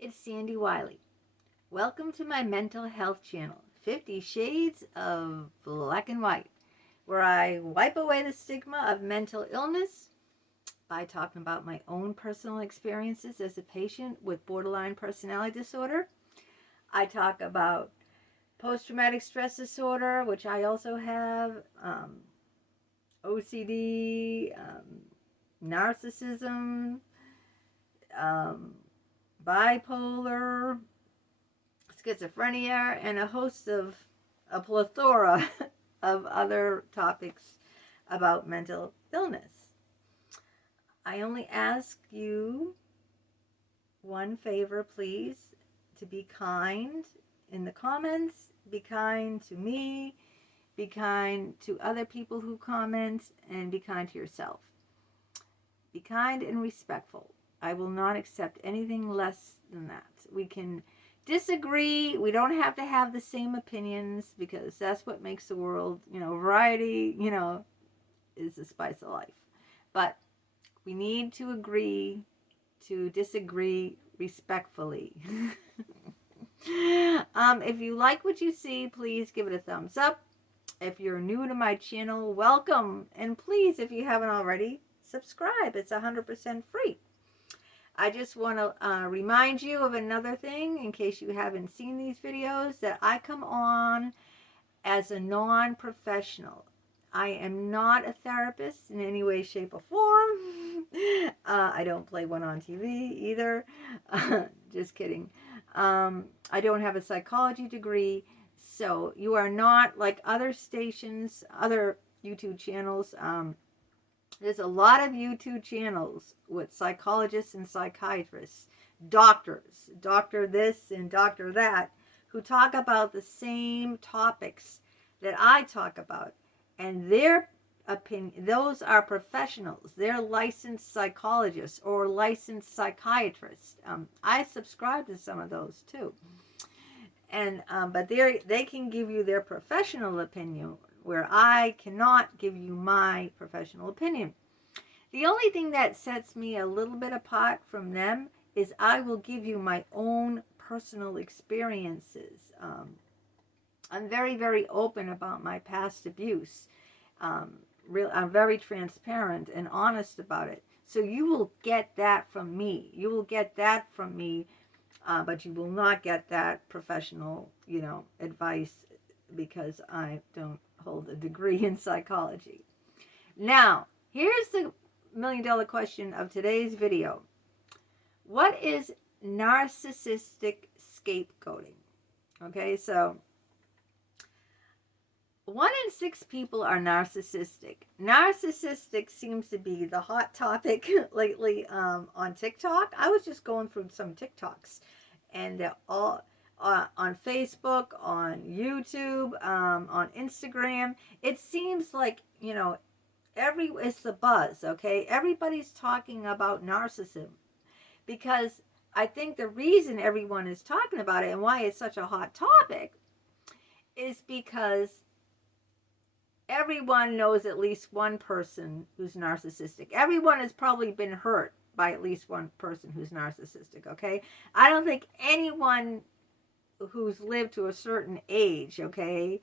It's Sandy Wyllie. Welcome to my mental health channel, 50 Shades of Black and White, where I wipe away the stigma of mental illness by talking about my own personal experiences as a patient with borderline personality disorder. I talk about post-traumatic stress disorder, which I also have, OCD, narcissism, bipolar, schizophrenia, and a plethora of other topics about mental illness. I only ask you one favor, please, to be kind in the comments, be kind to me, be kind to other people who comment, and be kind to yourself. Be kind and respectful. I will not accept anything less than that. We can disagree. We don't have to have the same opinions because that's what makes the world, variety, is the spice of life. But we need to agree to disagree respectfully. If you like what you see, please give it a thumbs up. If you're new to my channel, welcome. And please, if you haven't already, subscribe. It's 100% free. I just want to remind you of another thing in case you haven't seen these videos, that I come on as a non-professional. I am not a therapist in any way, shape, or form. I don't play one on TV either. Just kidding. I don't have a psychology degree. So you are not like other stations, other YouTube channels. There's a lot of YouTube channels with psychologists and psychiatrists, doctors, doctor this and doctor that, who talk about the same topics that I talk about. And their opinion, those are professionals. They're licensed psychologists or licensed psychiatrists. I subscribe to some of those too. And but they can give you their professional opinion, where I cannot give you my professional opinion. The only thing that sets me a little bit apart from them is I will give you my own personal experiences. I'm very, very open about my past abuse. I'm very transparent and honest about it. So you will get that from me. You will get that from me, but you will not get that professional, advice, because I don't hold a degree in psychology. Now, here's the million-dollar question of today's video. What is narcissistic scapegoating? Okay, so 1 in 6 people are narcissistic. Narcissistic seems to be the hot topic lately on TikTok. I was just going through some TikToks, and they're all on Facebook, on YouTube, on Instagram. It seems like, it's the buzz, okay? Everybody's talking about narcissism, because I think the reason everyone is talking about it and why it's such a hot topic is because everyone knows at least one person who's narcissistic. Everyone has probably been hurt by at least one person who's narcissistic, okay? I don't think anyone who's lived to a certain age, okay,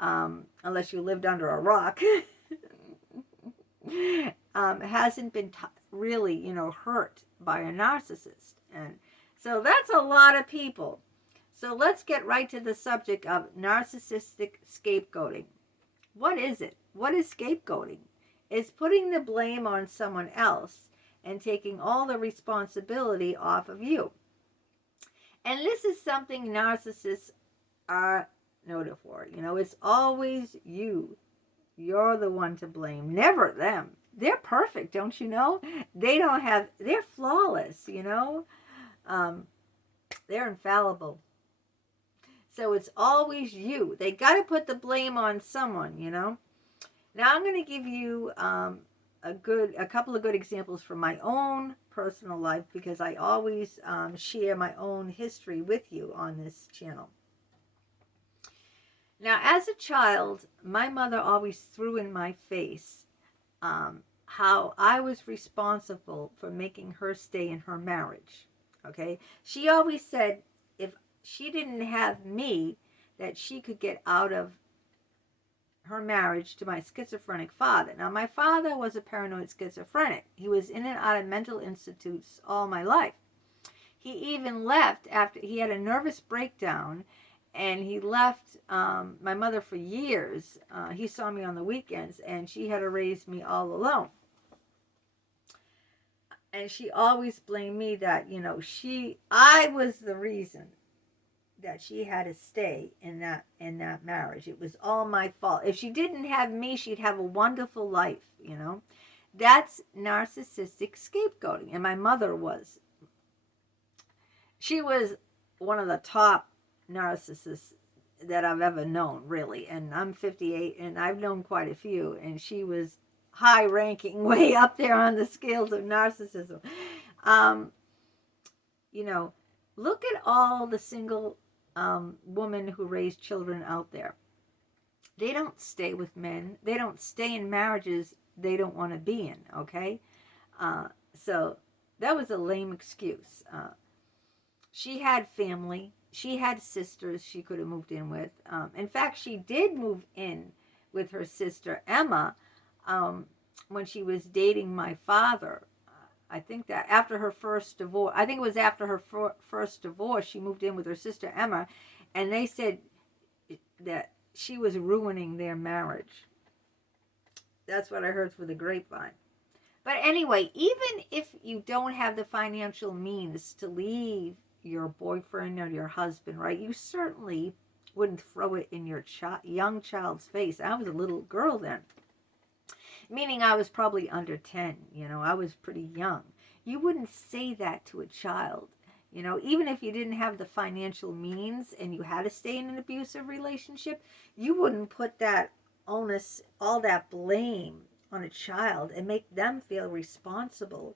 unless you lived under a rock, hasn't been really, hurt by a narcissist. And so that's a lot of people. So let's get right to the subject of narcissistic scapegoating. What is it? What is scapegoating? It's putting the blame on someone else and taking all the responsibility off of you. And this is something narcissists are noted for. It's always you. You're the one to blame, never them. They're perfect, don't you know? They're flawless, they're infallible. So it's always you. They got to put the blame on someone, Now I'm going to give you a couple of good examples from my own personal life, because I always share my own history with you on this channel. Now, as a child, my mother always threw in my face how I was responsible for making her stay in her marriage. Okay? She always said if she didn't have me, that she could get out of her marriage to my schizophrenic father. Now, my father was a paranoid schizophrenic. He was in and out of mental institutes all my life. He even left after he had a nervous breakdown, and he left my mother for years. He saw me on the weekends, and she had to raise me all alone. And she always blamed me that, I was the reason that she had to stay in that marriage. It was all my fault. If she didn't have me, she'd have a wonderful life, That's narcissistic scapegoating. And my mother was. She was one of the top narcissists that I've ever known, really. And I'm 58, and I've known quite a few. And she was high ranking, way up there on the scales of narcissism. Look at all the single women who raise children out there. They don't stay with men. They don't stay in marriages they don't want to be in, okay? So that was a lame excuse. She had family. She had sisters she could have moved in with. In fact, she did move in with her sister Emma when she was dating my father. I think that after her first divorce, first divorce, she moved in with her sister Emma, and they said that she was ruining their marriage. That's what I heard through the grapevine. But anyway, even if you don't have the financial means to leave your boyfriend or your husband, right, you certainly wouldn't throw it in your young child's face. I was a little girl then. Meaning I was probably under 10, I was pretty young. You wouldn't say that to a child, even if you didn't have the financial means and you had to stay in an abusive relationship, you wouldn't put that onus, all that blame on a child and make them feel responsible,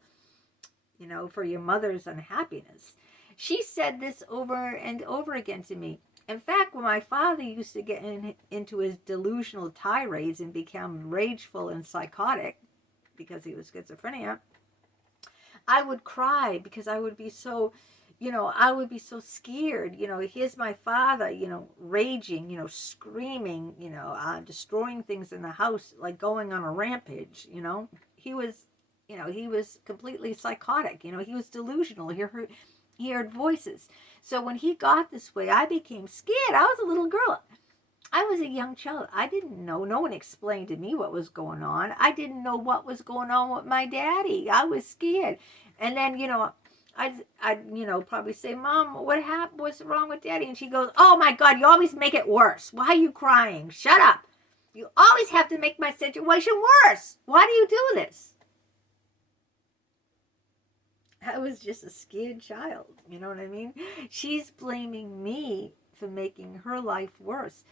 for your mother's unhappiness. She said this over and over again to me. In fact, when my father used to get into his delusional tirades and become rageful and psychotic because he was schizophrenic, I would cry because I would be so, scared. Here's my father, raging, screaming, destroying things in the house, like going on a rampage, He was completely psychotic, he was delusional. He heard voices. So when he got this way, I became scared. I was a little girl. I was a young child. I didn't know. No one explained to me what was going on. I didn't know what was going on with my daddy. I was scared. And then, I'd probably say, Mom, what happened? What's wrong with Daddy? And she goes, oh my God, you always make it worse. Why are you crying? Shut up. You always have to make my situation worse. Why do you do this? I was just a scared child. You know what I mean? She's blaming me for making her life worse.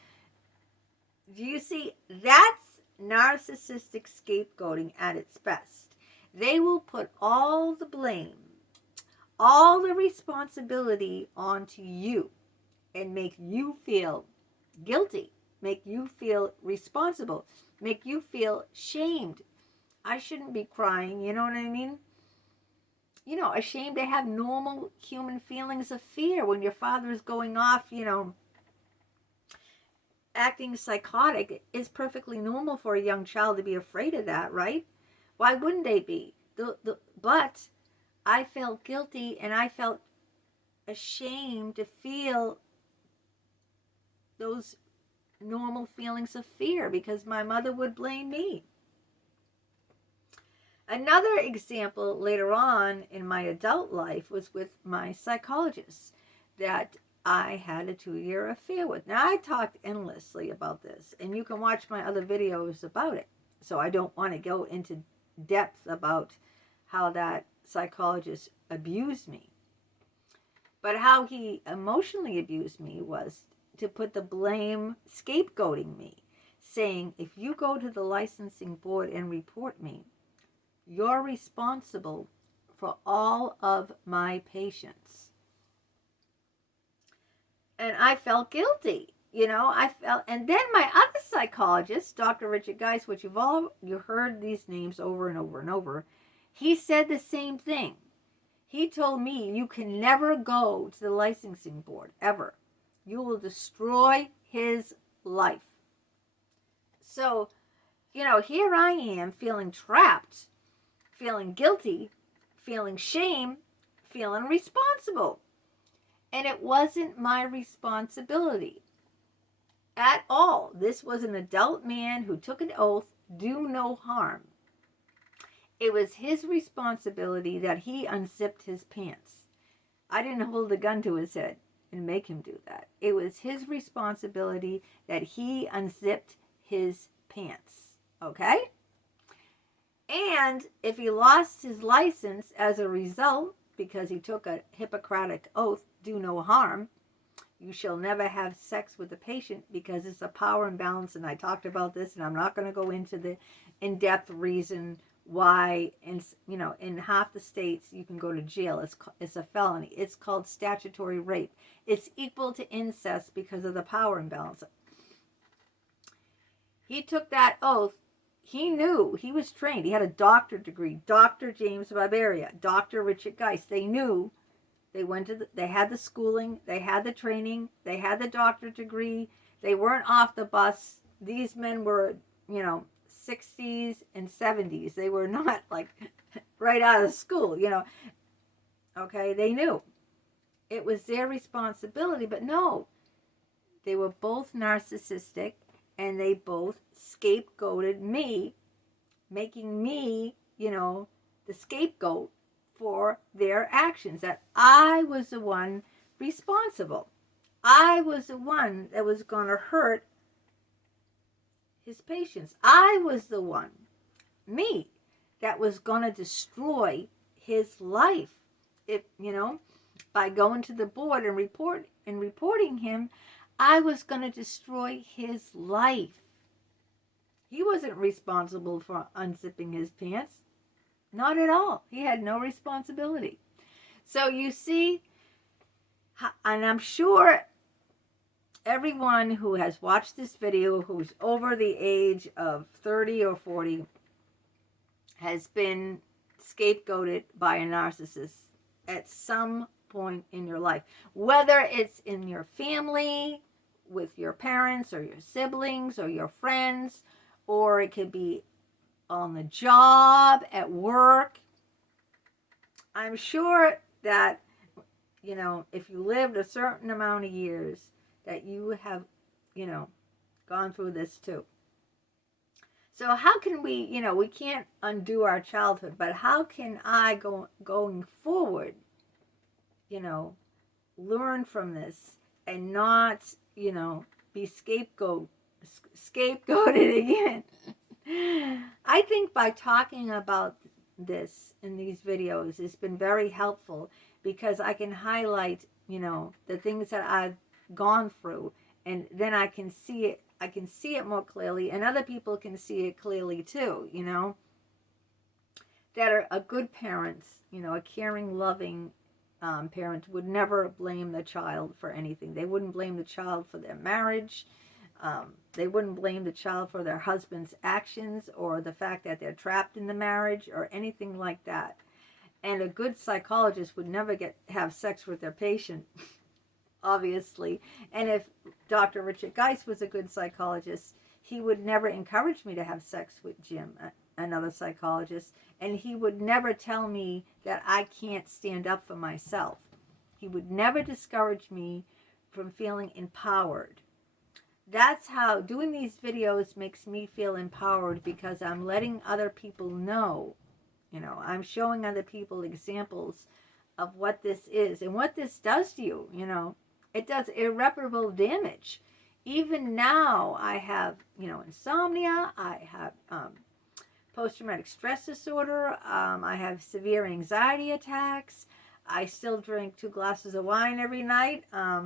Do you see? That's narcissistic scapegoating at its best. They will put all the blame, all the responsibility onto you and make you feel guilty, make you feel responsible, make you feel shamed. I shouldn't be crying, you know what I mean? Ashamed to have normal human feelings of fear when your father is going off, acting psychotic. Is perfectly normal for a young child to be afraid of that, right? Why wouldn't they be? But I felt guilty and I felt ashamed to feel those normal feelings of fear because my mother would blame me. Another example later on in my adult life was with my psychologist that I had a 2-year affair with. Now, I talked endlessly about this, and you can watch my other videos about it. So I don't want to go into depth about how that psychologist abused me. But how he emotionally abused me was to put the blame, scapegoating me, saying, if you go to the licensing board and report me, you're responsible for all of my patients. And I felt guilty, and then my other psychologist, Dr. Richard Geis, which you heard these names over and over and over, he said the same thing. He told me, you can never go to the licensing board, ever. You will destroy his life. So, here I am feeling trapped, feeling guilty, feeling shame, feeling responsible. And it wasn't my responsibility at all. This was an adult man who took an oath, do no harm. It was his responsibility that he unzipped his pants. I didn't hold a gun to his head and make him do that. It was his responsibility that he unzipped his pants. Okay? And if he lost his license as a result, because he took a Hippocratic oath, do no harm, you shall never have sex with the patient, because it's a power imbalance, and I talked about this, and I'm not going to go into the in-depth reason why, in half the states you can go to jail. It's a felony. It's called statutory rape. It's equal to incest because of the power imbalance. He took that oath. He knew. He was trained. He had a doctorate degree. Dr. James Barbaria, Dr. Richard Geist. They knew. They had the schooling. They had the training. They had the doctorate degree. They weren't off the bus. These men were, 60s and 70s. They were not like right out of school, Okay, they knew. It was their responsibility, but no. They were both narcissistic, and they both scapegoated me, making me, the scapegoat for their actions, that I was the one responsible. I was the one that was going to hurt his patients. I was the one, me, that was going to destroy his life. If, by going to the board and reporting him, I was going to destroy his life. He wasn't responsible for unzipping his pants. Not at all. He had no responsibility. So you see, and I'm sure everyone who has watched this video, who's over the age of 30 or 40, has been scapegoated by a narcissist at some point in your life. Whether it's in your family, with your parents or your siblings or your friends, or it could be on the job, at work. I'm sure that, if you lived a certain amount of years, that you have, gone through this too. So how can we, we can't undo our childhood, but how can I, going forward, learn from this and not, be scapegoated again? I think by talking about this in these videos, it's been very helpful, because I can highlight, the things that I've gone through, and then I can see it more clearly, and other people can see it clearly too, that are a good parent, a caring, loving parent would never blame the child for anything. They wouldn't blame the child for their marriage. They wouldn't blame the child for their husband's actions, or the fact that they're trapped in the marriage, or anything like that. And a good psychologist would never have sex with their patient, obviously. And if Dr. Richard Geist was a good psychologist, he would never encourage me to have sex with Jim, another psychologist. And he would never tell me that I can't stand up for myself. He would never discourage me from feeling empowered. That's how doing these videos makes me feel empowered, because I'm letting other people know, I'm showing other people examples of what this is and what this does to you. It does irreparable damage. Even now, I have, insomnia. I have post-traumatic stress disorder. I have severe anxiety attacks. I still drink 2 glasses of wine every night. I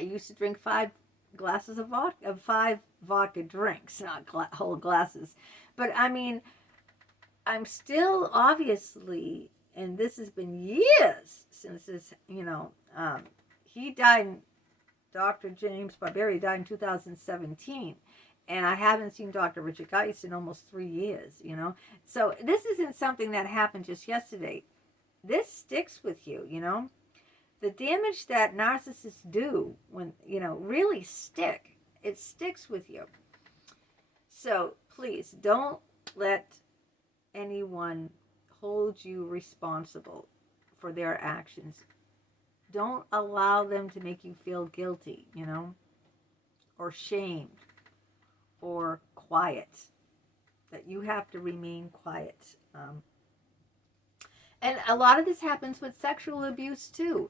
used to drink 5 glasses of vodka, 5 vodka drinks, not whole glasses. But I mean, I'm still obviously, and this has been years since this, he died, Dr. James Barbaria died in 2017. And I haven't seen Dr. Richard Geist in almost 3 years, So this isn't something that happened just yesterday. this sticks with you, The damage that narcissists do when, really stick. It sticks with you. So please don't let anyone hold you responsible for their actions. Don't allow them to make you feel guilty, or shamed or quiet. That you have to remain quiet. And a lot of this happens with sexual abuse too.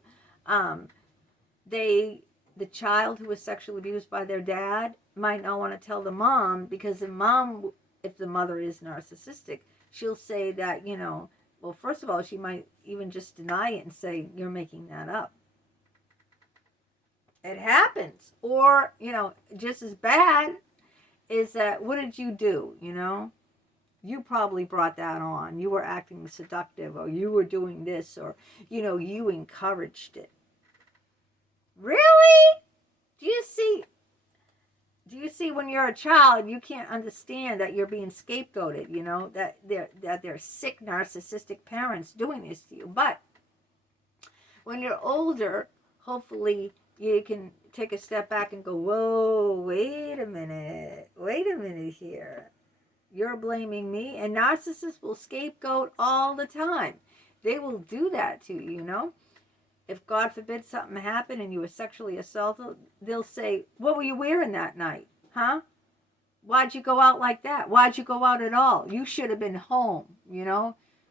The child who was sexually abused by their dad might not want to tell the mom, because the mom, if the mother is narcissistic, she'll say that, well, first of all, she might even just deny it and say, you're making that up. It happens. Or, just as bad is that, what did you do, You probably brought that on. You were acting seductive, or you were doing this, or, you encouraged it. Really? Do you see when you're a child, you can't understand that you're being scapegoated, that they're sick, narcissistic parents doing this to you. But when you're older, hopefully you can take a step back and go, whoa, wait a minute here. You're blaming me. And narcissists will scapegoat all the time. They will do that to you, If, God forbid, something happened and you were sexually assaulted, they'll say, what were you wearing that night? Huh? Why'd you go out like that? Why'd you go out at all? You should have been home,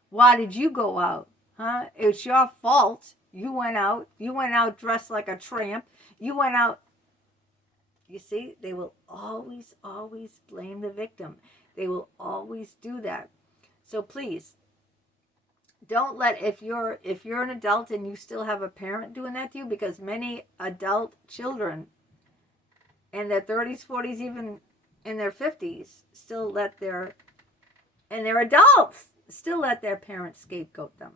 Why did you go out? Huh? It's your fault. You went out. You went out dressed like a tramp. You went out. You see, they will always, always blame the victim. They will always do that. So please, don't let, if you're an adult and you still have a parent doing that to you, because many adult children in their 30s, 40s, even in their 50s, still let their, and they're adults, still let their parents scapegoat them.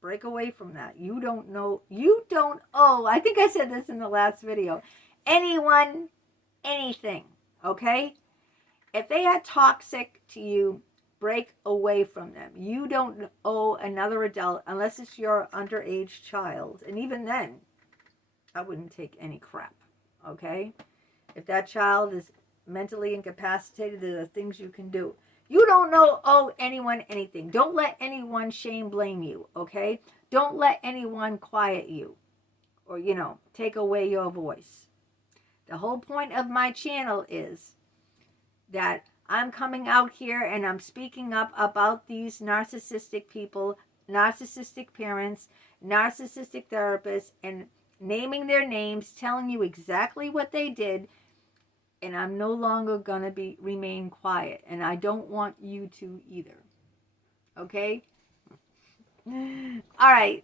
Break away from that. You don't owe, I think I said this in the last video, anyone anything, okay? If they are toxic to you, break away from them. You don't owe another adult, unless it's your underage child. And even then, I wouldn't take any crap, okay? If that child is mentally incapacitated, there are things you can do. You don't owe anyone anything. Don't let anyone shame blame you, okay? Don't let anyone quiet you or, take away your voice. The whole point of my channel is that I'm coming out here and I'm speaking up about these narcissistic people, narcissistic parents, narcissistic therapists, and naming their names, telling you exactly what they did. And I'm no longer going to remain quiet. And I don't want you to either. Okay? All right.